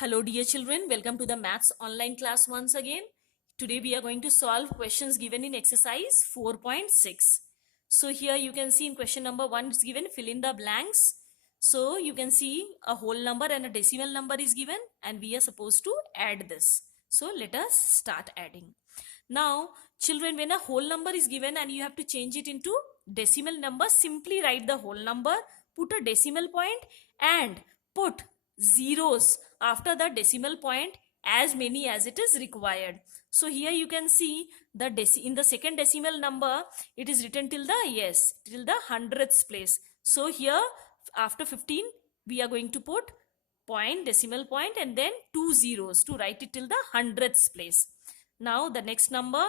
Hello dear children, welcome to the maths online class once again. Today we are going to solve questions given in exercise 4.6. So here you can see in question number 1 is given fill in the blanks. So you can see a whole number and a decimal number is given and we are supposed to add this. So let us start adding. Now children, when a whole number is given and you have to change it into decimal number, simply write the whole number, put a decimal point and put zeros after the decimal point as many as it is required. So here you can see the in the second decimal number it is written till the hundredths place. So here after 15 we are going to put point, decimal point, and then 2 zeros to write it till the hundredths place. Now the next number,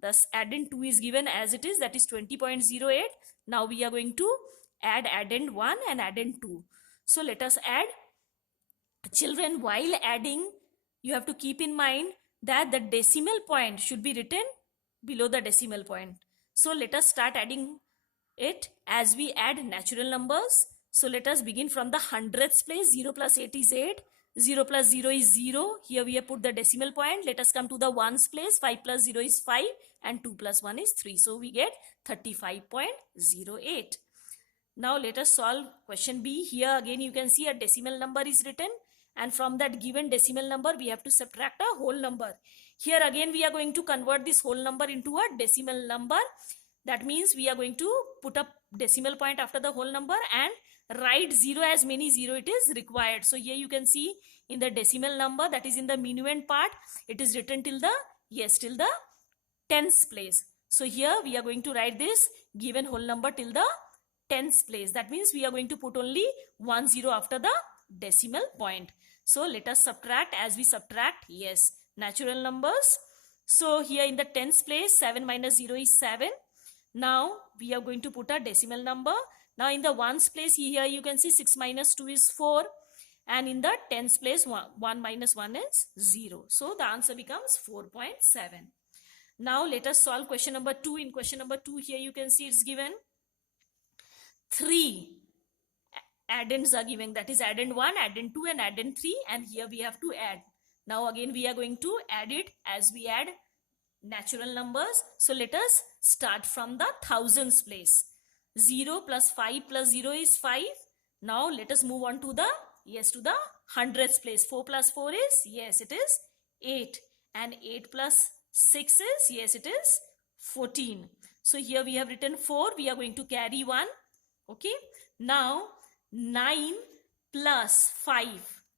thus addend 2 is given as it is, that is 20.08. Now we are going to add addend 1 and addend 2. So let us add. Children, while adding, you have to keep in mind that the decimal point should be written below the decimal point. So let us start adding it as we add natural numbers. So let us begin from the hundredths place. 0 plus 8 is 8. 0 plus 0 is 0. Here we have put the decimal point. Let us come to the ones place. 5 plus 0 is 5 and 2 plus 1 is 3. So we get 35.08. Now let us solve question B. Here again you can see a decimal number is written and from that given decimal number we have to subtract a whole number. Here again we are going to convert this whole number into a decimal number. That means we are going to put a decimal point after the whole number and write 0 as many 0 it is required. So here you can see in the decimal number, that is in the minuend part, it is written till the tens place. So here we are going to write this given whole number till the tens place. That means we are going to put only 1 0 after the decimal point. So let us subtract. As we subtract, natural numbers. So here in the tens place, 7 minus 0 is 7. Now we are going to put a decimal number. Now in the ones place, here you can see 6 minus 2 is 4. And in the tens place, 1 minus 1 is 0. So the answer becomes 4.7. Now let us solve question number 2. In question number 2, here you can see it's given 3 addends are given, that is addend 1, addend 2 and addend 3, and here we have to add. Now again we are going to add it as we add natural numbers. So let us start from the thousands place. 0 plus 5 plus 0 is 5. Now let us move on to the hundredths place. 4 plus 4 is, it is 8, and 8 plus 6 is, it is 14. So here we have written 4, we are going to carry 1. Okay, now 9 plus 5.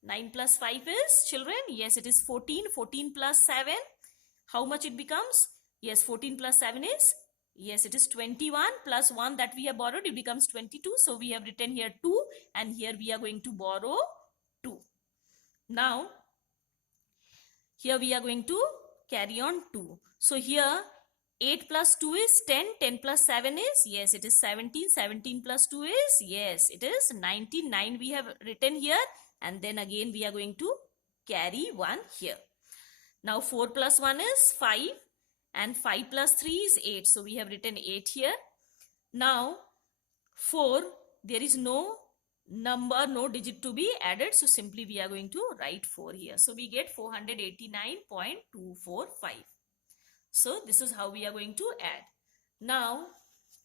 9 plus 5 is, children, it is 14. 14 plus 7, how much it becomes? 14 plus 7 is, it is 21, plus 1 that we have borrowed, it becomes 22. So we have written here 2 and here we are going to borrow 2. Now here we are going to carry on 2. So here 8 plus 2 is 10. 10 plus 7 is, it is 17. 17 plus 2 is, it is 19. 9 we have written here and then again we are going to carry 1 here. Now 4 plus 1 is 5 and 5 plus 3 is 8. So we have written 8 here. Now 4, there is no number, no digit to be added. So simply we are going to write 4 here. So we get 489.245. So this is how we are going to add. Now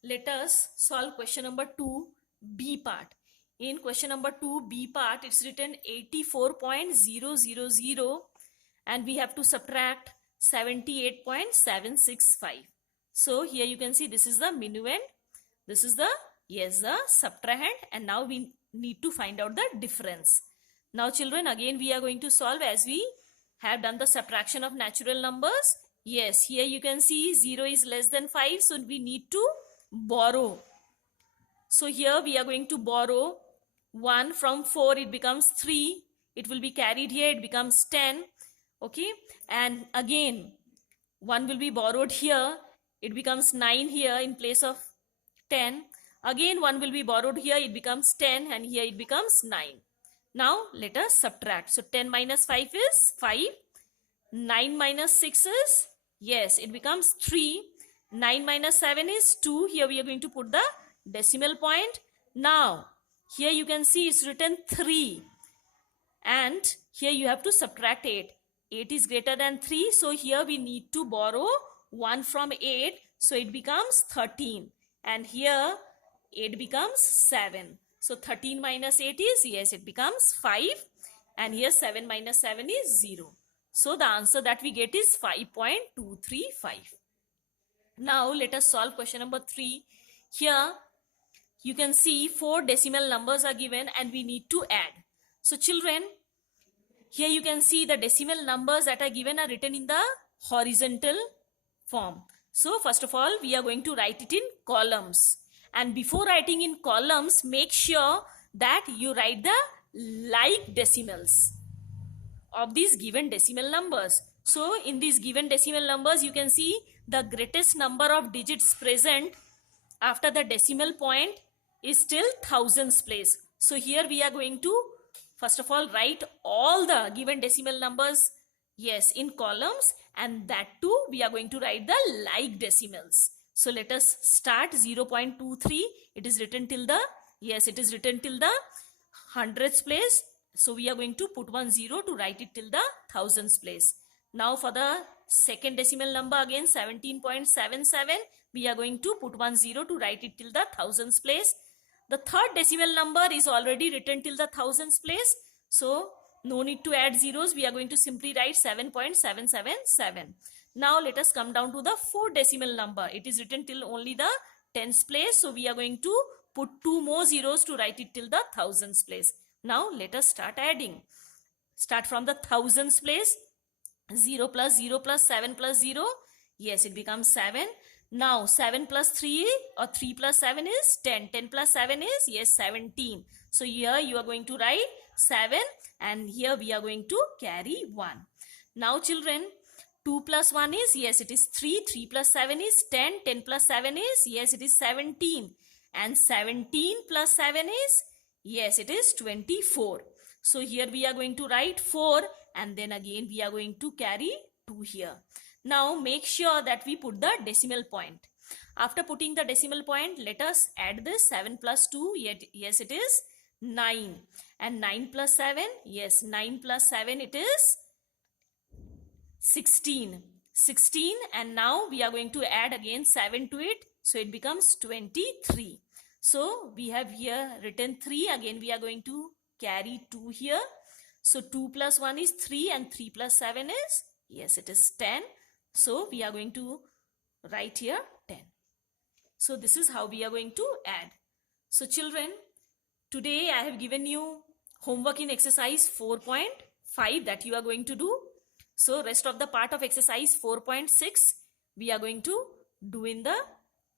let us solve question number 2 B part. In question number 2 B part, it's written 84.000 and we have to subtract 78.765. So here you can see this is the minuend, this is the subtrahend, and now we need to find out the difference. Now children, again we are going to solve as we have done the subtraction of natural numbers. Here you can see 0 is less than 5, so we need to borrow. So here we are going to borrow 1 from 4, it becomes 3. It will be carried here, it becomes 10. Okay, and again 1 will be borrowed here, it becomes 9 here in place of 10. Again 1 will be borrowed here, it becomes 10, and here it becomes 9. Now let us subtract. So 10 minus 5 is 5. 9 minus 6 is, it becomes 3. 9 minus 7 is 2. Here we are going to put the decimal point. Now here you can see it's written 3. and here you have to subtract 8. 8 is greater than 3, so here we need to borrow 1 from 8, so it becomes 13, and here 8 becomes 7. So 13 minus 8 is, yes, it becomes 5, and here 7 minus 7 is 0. So the answer that we get is 5.235. Now let us solve question number 3. Here you can see 4 decimal numbers are given and we need to add. So children, here you can see the decimal numbers that are given are written in the horizontal form. So first of all, we are going to write it in columns. And before writing in columns, make sure that you write the like decimals of these given decimal numbers. So in these given decimal numbers, you can see the greatest number of digits present after the decimal point is still thousands place. So here we are going to first of all write all the given decimal numbers, yes, in columns, and that too we are going to write the like decimals. So let us start 0.23. It is written till the, yes, it is written till the hundredths place. So we are going to put 1 0 to write it till the thousands place. Now for the second decimal number again 17.77, we are going to put 1 0 to write it till the thousands place. The third decimal number is already written till the thousands place. So no need to add zeros. We are going to simply write 7.777. Now let us come down to the fourth decimal number. It is written till only the tens place. So we are going to put 2 more zeros to write it till the thousands place. Now let us start adding. Start from the thousands place. 0 plus 0 plus 7 plus 0. Yes, it becomes 7. Now 7 plus 3 or 3 plus 7 is 10. 10 plus 7 is, yes, 17. So here you are going to write 7 and here we are going to carry 1. Now children, 2 plus 1 is, yes, it is 3. 3 plus 7 is 10. 10 plus 7 is, yes, it is 17. And 17 plus 7 is, yes, it is 24. So here we are going to write 4 and then again we are going to carry 2 here. Now make sure that we put the decimal point. After putting the decimal point, let us add this 7 plus 2, yes, it is 9. And 9 plus 7, yes, 9 plus 7, it is 16. 16, and now we are going to add again 7 to it. So it becomes 23. So we have here written 3. Again we are going to carry 2 here. So 2 plus 1 is 3 and 3 plus 7 is, yes, it is 10. So we are going to write here 10. So this is how we are going to add. So children, today I have given you homework in exercise 4.5 that you are going to do. So rest of the part of exercise 4.6 we are going to do in the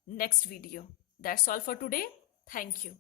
next video. That's all for today. Thank you.